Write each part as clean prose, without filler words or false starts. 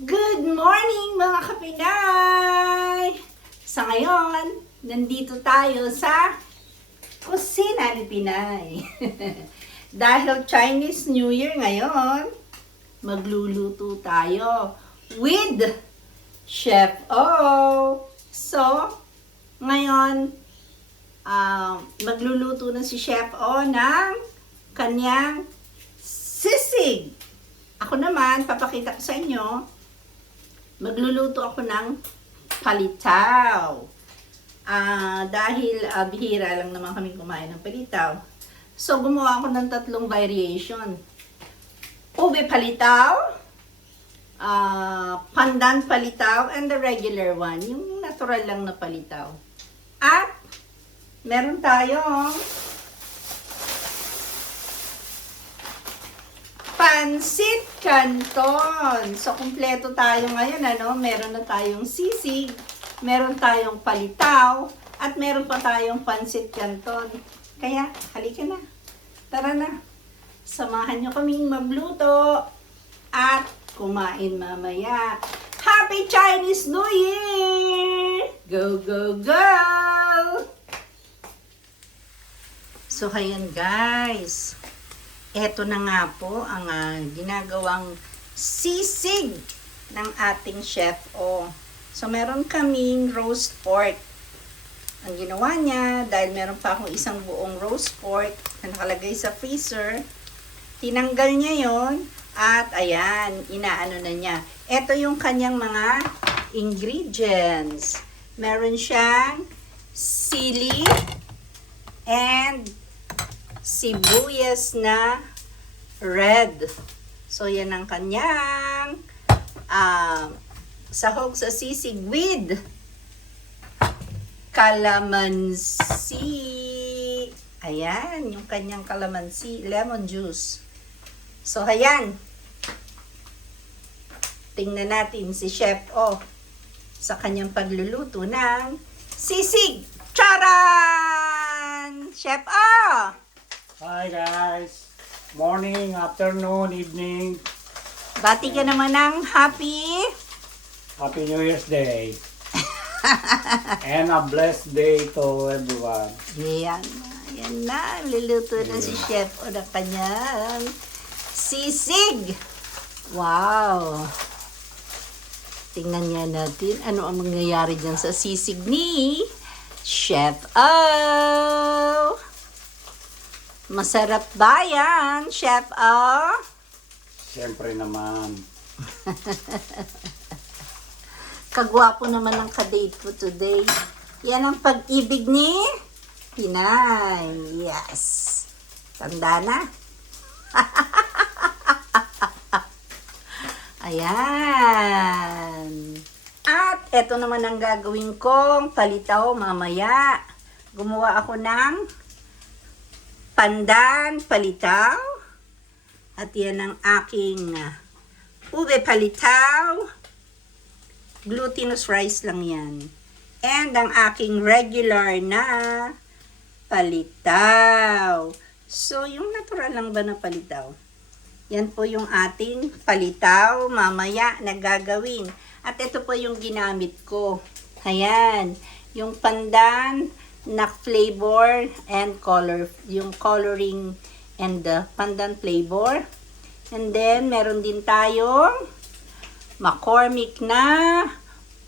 Good morning mga kapinay! Sa ngayon, nandito tayo sa kusina ni Pinay. Dahil Chinese New Year ngayon, magluluto tayo with Chef O. So, ngayon, magluluto na si Chef O ng kanyang sisig. Ako naman, papakita ko sa inyo, magluluto ako ng palitaw. Dahil bihira lang naman kami kumain ng palitaw. So, gumawa ako ng 3 variation. Ube palitaw, pandan palitaw, and the regular one. Yung natural lang na palitaw. At, meron tayong pansit canton. So, kumpleto tayo ngayon, ano? Meron na tayong sisig, meron tayong palitaw, at meron pa tayong pansit canton. Kaya, halika na. Tara na. Samahan nyo kaming magluto at kumain mamaya. Happy Chinese New Year! Go, go, go! So, ayan guys. Eto na nga po ang ginagawang sisig ng ating Chef O. So, meron kaming roast pork. Ang ginawa niya, dahil meron pa akong isang buong roast pork na nakalagay sa freezer, tinanggal niya yon at ayan, inaano na niya. Eto yung kanyang mga ingredients. Meron siyang sili and sibuyas na red. So, yan ang kanyang sahog sa sisig with calamansi. Ayan, yung kanyang calamansi, lemon juice. So, ayan. Tingnan natin si Chef O sa kanyang pagluluto ng sisig. Charan! Chef O! Hi guys! Morning, afternoon, evening. Bati ka naman ng happy Happy New Year's Day. And a blessed day to everyone. Yan na, yan na. Luluto na si Chef O na kanyang sisig. Wow! Tingnan niya natin ano ang mangyayari dyan sa sisig ni Chef O. Masarap ba yan, Chef O? Siyempre naman. Kagwapo naman ang kadate ko today. Yan ang pag-ibig ni Pinay. Yes. Tanda na. Ayan. At eto naman ang gagawin kong palitaw mamaya. Gumawa ako ng pandan palitaw. At yan ang aking ube palitaw. Glutinous rice lang yan. And ang aking regular na palitaw. So, yung natural lang ba na palitaw? Yan po yung ating palitaw mamaya na gagawin. At ito po yung ginamit ko. Ayan. Yung pandan na flavor and color. Yung coloring and the pandan flavor. And then, meron din tayong McCormick na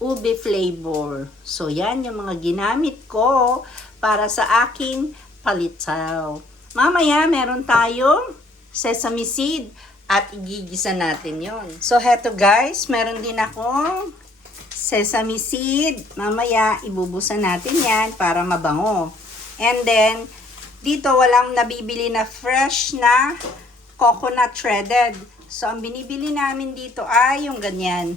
ube flavor. So, yan yung mga ginamit ko para sa aking palitaw. Mamaya, meron tayong sesame seed at igigisa natin yon. So, heto guys, meron din akong sesame seed. Mamaya, ibubusan natin yan para mabango. And then, dito walang nabibili na fresh na coconut shredded. So, ang binibili namin dito ay yung ganyan.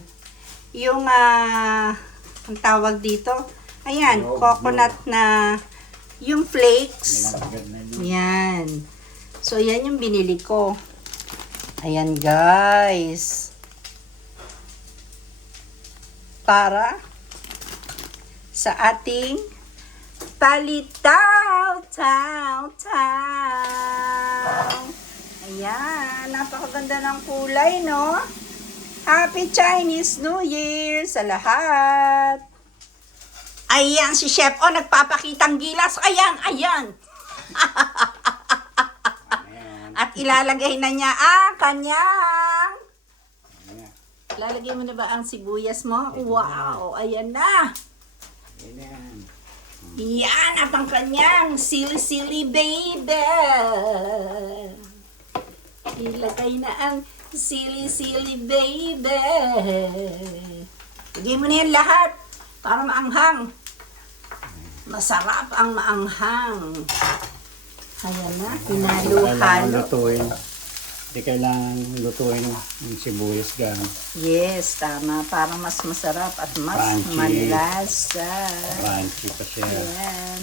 Yung, ang tawag dito, ayan, coconut na, yung flakes. Yan. So, yan yung binili ko. Ayan, guys. Para sa ating palitaw, taw, taw. Ayan, napakaganda ng kulay, no? Happy Chinese New Year sa lahat! Ayan si Chef O, nagpapakitang gilas. Ayan, ayan. Ayan. At ilalagay na niya ang kanyang... Ayan. Ilalagay mo na ba ang sibuyas mo? Wow, ayan na. Ayan. Yan at ang kanyang sili-sili baby. Ilagay na ang sili-sili baby. Lagay mo na yan lahat para maanghang. Masarap ang maanghang. Ayan na, Kailangan hinalo-halo. lutuin. Hindi kailangan lutuin yung sibuyas gan. Yes, tama. Para mas masarap at mas Crunchy. malasa. Crunchy pa siya. Ayan.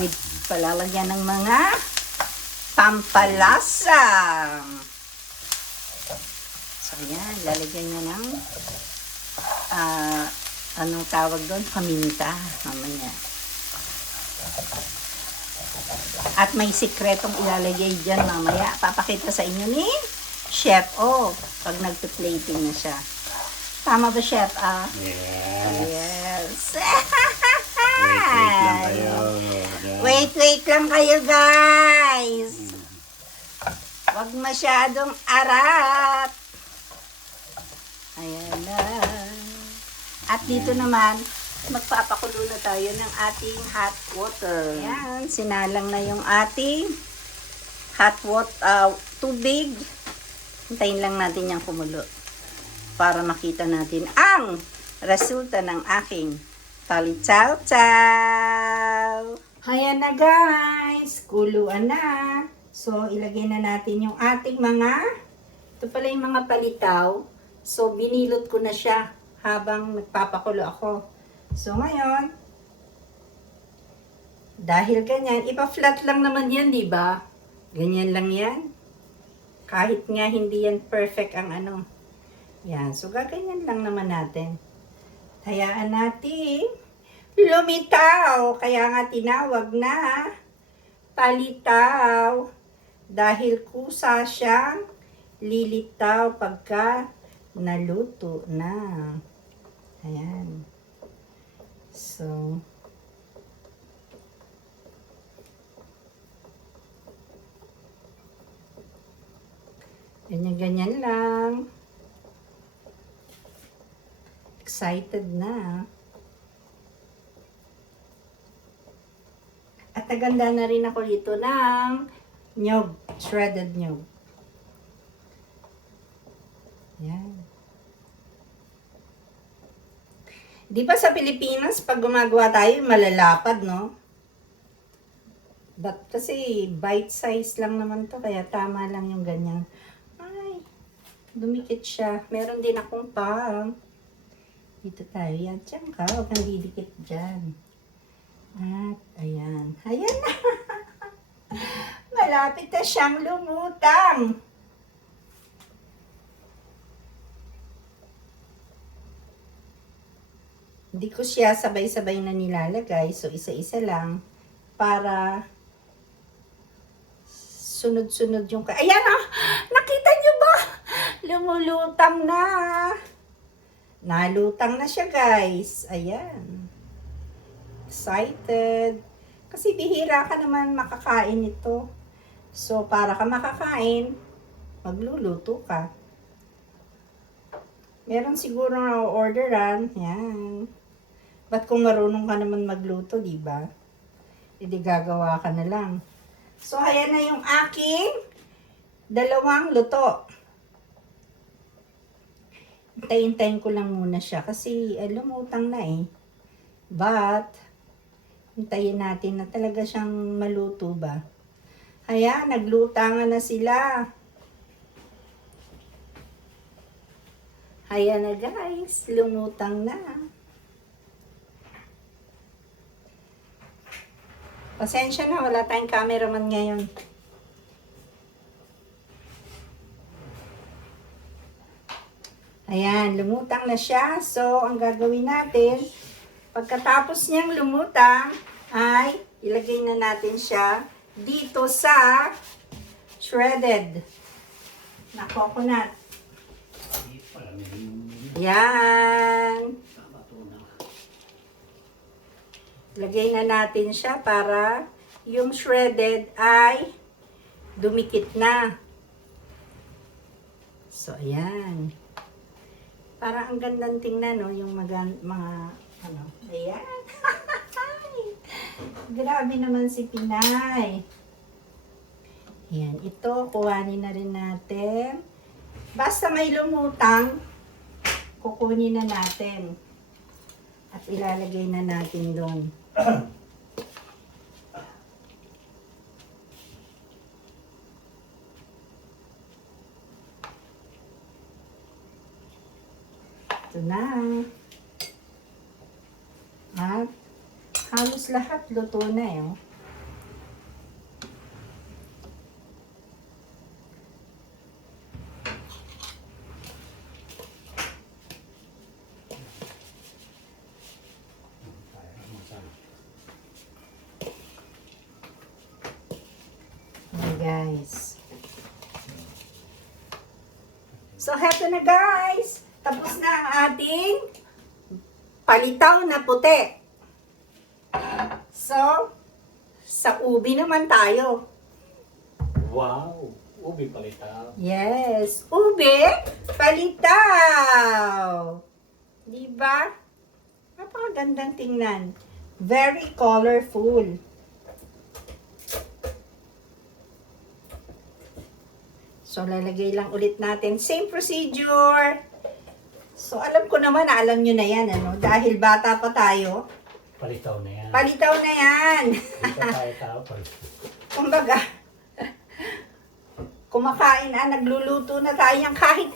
With palalagyan ng mga pampalasa. So, ayan. Lalagyan niya ng anong tawag doon? Paminta. Mamaya. At may sikretong ilalagay dyan mamaya. Papakita sa inyo ni Chef O pag nagpe-plating na siya. Tama ba, Chef? Yes. Yes. Wait lang kayo. Ayan. Wait lang kayo, guys. Huwag masyadong arat. Ayan na. At dito naman, magpapakulo na tayo ng ating hot water. Ayan, sinalang na yung ating hot water, tubig. Hintayin lang natin yung kumulo para makita natin ang resulta ng aking talitaw-taw. Ayan na guys, kuluan na. So, ilagay na natin yung ating ito pala yung mga palitaw. So, binilot ko na siya habang nagpapakulo ako. So, ngayon, dahil ganyan, ipa-flat lang naman yan, di ba? Ganyan lang yan. Kahit nga hindi yan perfect ang ano. Yan. So, gaganyan lang naman natin. Hayaan natin lumitaw. Kaya nga tinawag na palitaw. Dahil kusa siyang lilitaw pagka naluto na. Ayan. So, ganyan-ganyan lang. Excited na. At naganda na rin ako dito ng nyog, shredded nyog. Yan. Di ba sa Pilipinas, pag gumagawa tayo, malalapad, no? But kasi bite size lang naman to, kaya tama lang yung ganyan. Ay, dumikit siya. Meron din akong palm. Dito tayo. Yan, tiyan ka. Huwag kang didikit dyan. At, ayan. Ayan na. Malapit na siyang lumutang. Hindi ko siya sabay-sabay na nilalagay. So, isa-isa lang. Para sunod-sunod yung... Ayan ah! Nakita nyo ba? Lumulutang na. Nalutang na siya, guys. Ayan. Excited. Kasi bihira ka naman makakain ito. So, para ka makakain, magluluto ka. Meron siguro na orderan. Yan. Ba't kung marunong ka naman magluto, di ba? Hindi gagawa ka na lang. So, ayan na yung aking dalawang luto. Hintayin ko lang muna siya kasi lumutang na eh. But, hintayin natin na talaga siyang maluto ba. Ayan, naglutangan na sila. Ayan na guys, lumutang na. Pasensya na, wala tayong cameraman ngayon. Ayan, lumutang na siya. So, ang gagawin natin, pagkatapos niyang lumutang, ay ilagay na natin siya dito sa shredded na coconut. Yan. Lagay na natin siya para yung shredded ay dumikit na. So, ayan. Parang ang gandang tingnan, no? Yung mga ano, ayan. Grabe naman si Pinay. Ayan, ito, kuhanin na rin natin. Basta may lumutang, kukunin na natin. At ilalagay na natin doon. Ito na. At halos lahat luto na eh. Oh. Ayan, guys. So, heto na guys. Tapos na ang ating palitaw na puti. So, sa ubi naman tayo. Wow! Ubi palitaw. Yes, ube palitaw. Diba? Napakagandang tingnan. Very colorful. So, lalagay lang ulit natin. Same procedure. So, alam ko naman, alam nyo na yan, ano? Dahil bata pa tayo. Palitaw na yan. Palitaw na yan. Dito tayo tapos. Kumbaga, kumakain na, nagluluto na tayo yan kahit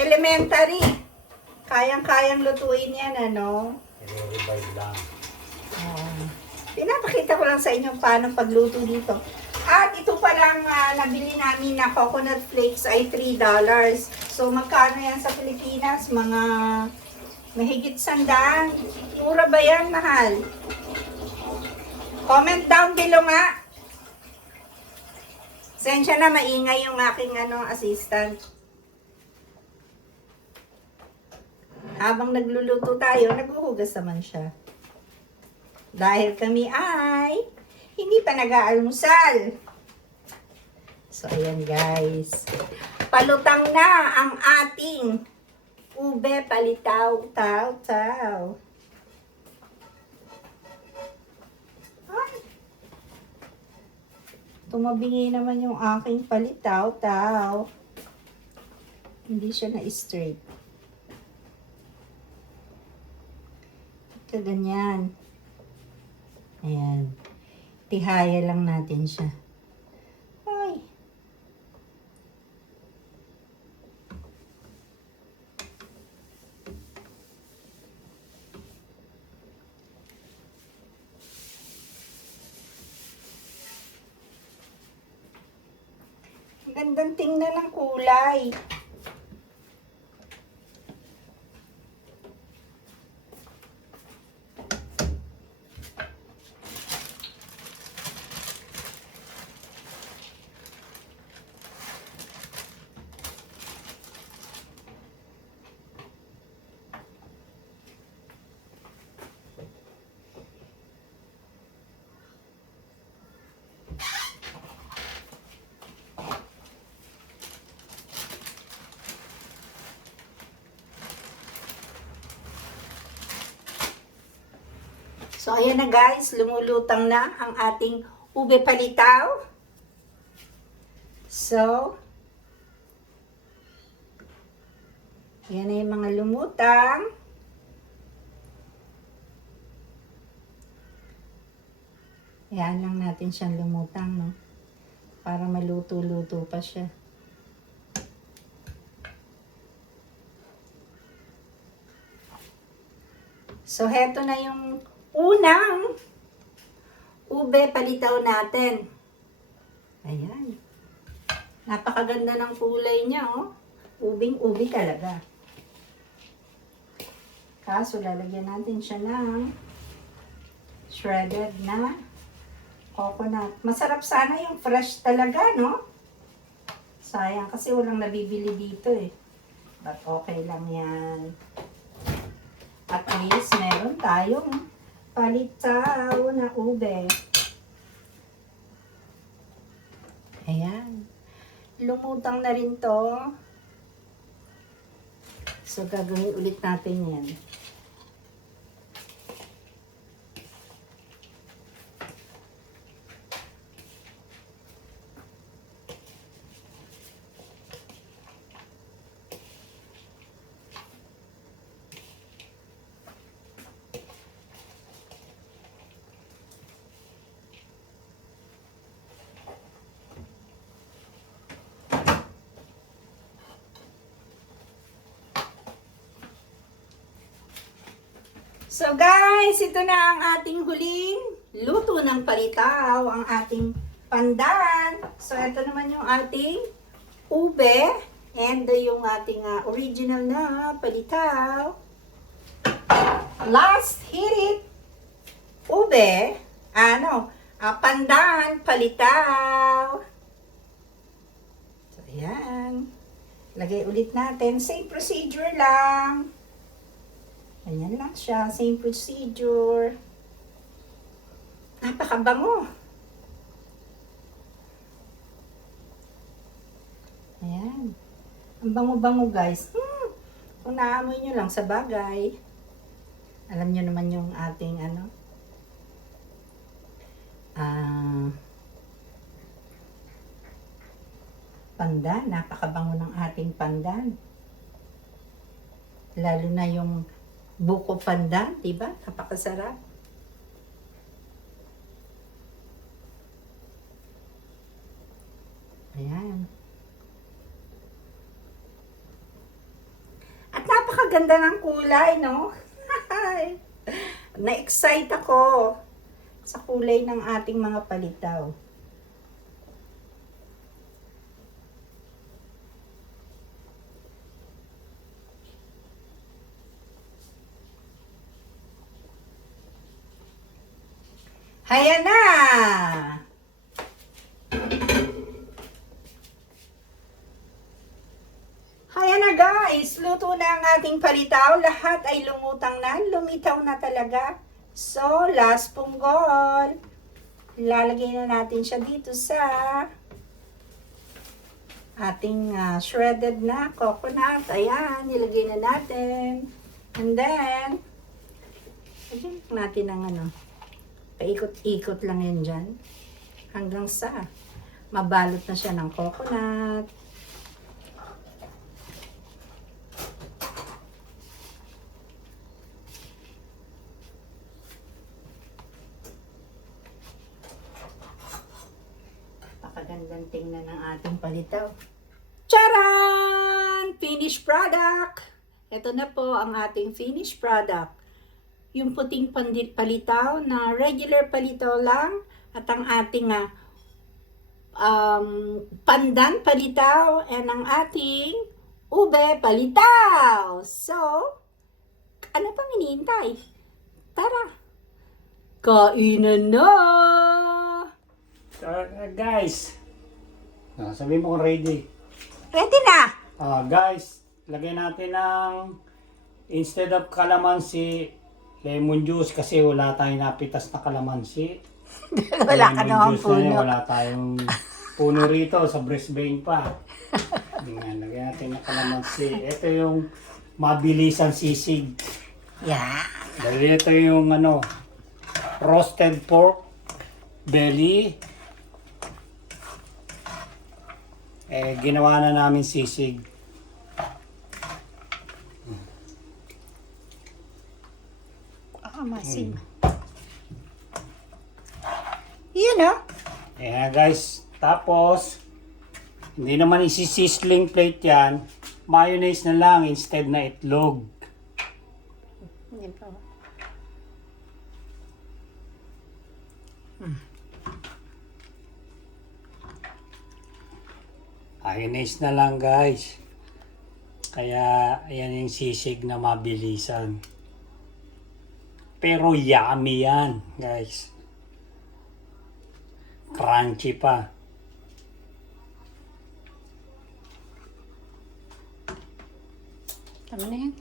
elementary. Kayang-kayang lutuin yan, ano? I-revive lang. Pinapakita ko lang sa inyo paano pagluto dito. At ito palang nabili namin na coconut flakes ay $3. So, magkano yan sa Pilipinas? Mga mahigit 100. Mura ba yan, mahal? Comment down below nga. Sensya na, maingay yung aking assistant. Habang nagluluto tayo, naghuhugas naman siya. Dahil kami ay hindi pa nag-aalmusal. So, ayan guys. Palutang na ang ating ube palitaw. Ay. Tumabingi naman yung aking palitaw. Hindi siya na-straight. Kaganyan. Ayan. Tihaya lang natin siya. Ay. Ang gandang tingnan ng kulay. So, ayan na guys, lumulutang na ang ating ube palitaw. So, yan na yung mga lumutang. Yan lang natin siyang lumutang, no? Para maluto-luto pa siya. So, heto na yung unang ube palitaw natin. Ayan. Napakaganda ng kulay niya, oh. Ubing-ubi talaga. Kaso, lalagyan natin siya ng shredded na coconut. Masarap sana yung fresh talaga, no? Sayang, kasi walang nabibili dito, eh. But okay lang yan. At least meron tayong palitaw na ube. Ayan. Lumutang na rin to. So, gagawin ulit natin yan. So guys, ito na ang ating huling luto ng palitaw, ang ating pandan. So ito naman yung ating ube and yung ating original na palitaw. Last hit it. Ube, pandan, palitaw. So ayan. Lagay ulit natin. Same procedure lang. Ayan lang siya. Same procedure. Napakabango. Ayan. Ang bango-bango guys. Kung naamoy nyo lang sa bagay. Alam nyo naman yung ating pandan. Napakabango ng ating pandan. Lalo na yung buko pandan, diba? Napakasarap. Ayan. At napakaganda ng kulay, no? Na-excite ako sa kulay ng ating mga palitaw. Ayan na! Ayan na guys, luto na ang ating palitaw. Lahat ay lumutang na, lumitaw na talaga. So, last punggol. Ilalagay na natin siya dito sa ating shredded na coconut. Ayan, nilagay na natin. And then, lagyan natin ang paikot-ikot lang yan dyan. Hanggang sa mabalot na siya ng coconut. Napakagandang tingnan ng ating palitaw. Charan! Finished product! Ito na po ang ating finished product. Yung puting palitaw na regular palitaw lang at ang ating pandan palitaw and ang ating ube palitaw. So, ano pang hinihintay? Tara! Kainan na! So, guys, sabihin mo kung ready. Ready na! Guys, lagay natin ng instead of calamansi, lemon juice kasi wala tayong napitas na kalamansi. Wala ka naman puno. Wala tayong puno rito sa Brisbane pa. Lagyan natin ng kalamansi. Ito yung mabilisang sisig. Yeah. Dahil ito yung roasted pork belly. Ginawa na namin sisig. Masin. Yan Ayan guys, tapos hindi naman isi-sizzling plate yan. Mayonnaise na lang instead na itlog. Hindi pa. Mayonnaise na lang guys. Kaya ayan yung sisig na mabilisan. Pero yummy yan guys. Crunchy pa. Tama na yan.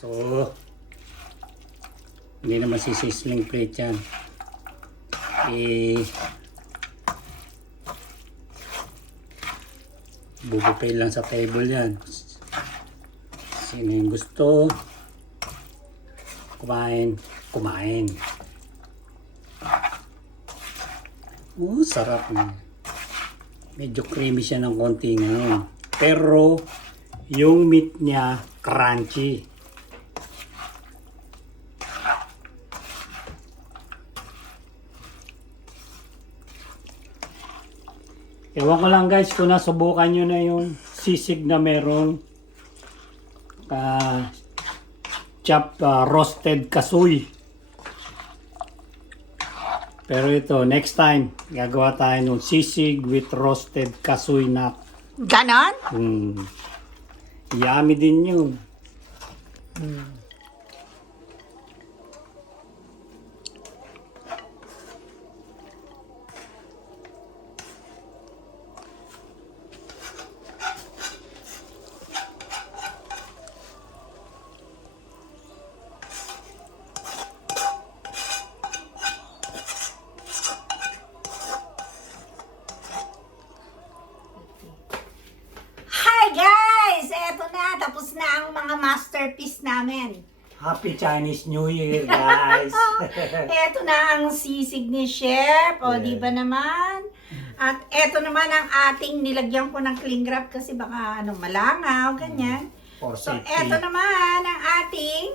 So, hindi naman sisisling plate yan. Bubupay lang sa table yan. Sino yung gusto kumain, kumain. Sarap na. Medyo creamy siya ng konti ngayon. Pero, yung meat niya, crunchy. Ewan ko lang guys kung nasubukan nyo na yung sisig na merong chopped roasted kasoy. Pero ito, next time, gagawa tayo ng sisig with roasted kasoy nut. Ganon? Yummy din yun. Hi guys! Eto na, tapos na ang mga masterpiece namin. Happy Chinese New Year guys! Eto na ang sisig ni Chef. O, di ba naman? At eto naman ang ating nilagyan ko ng cling wrap kasi baka malangaw, ganyan. For So, safety. eto naman ang ating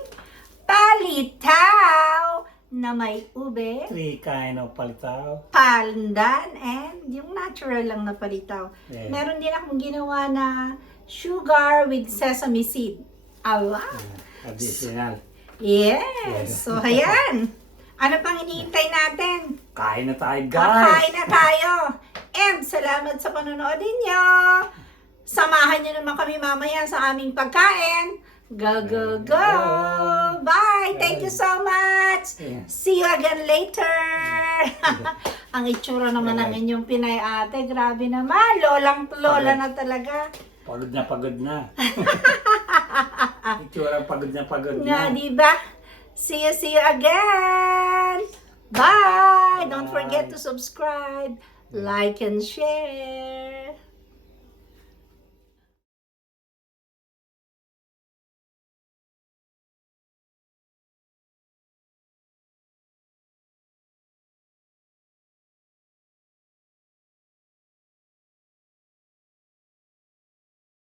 palitaw na may ube, 3 kind of palitaw. pandan, and yung natural lang na palitaw. Yeah. Meron din akong ginawa na sugar with sesame seed. Awa! Additional. Yes! So, ayan. Ano pang iniintay natin? Kain na tayo guys! Kakain na tayo. And salamat sa panonood ninyo. Samahan nyo naman kami mamaya sa aming pagkain. Go, go, go! Bye! Thank you so much! Yeah. See you again later! Ang itsura naman ng inyong Pinay ate. Grabe naman. Lolang-lola na talaga. Pagod na. Itsura pagod na Nga, na. diba? See you again! Bye! Don't forget to subscribe, like, and share.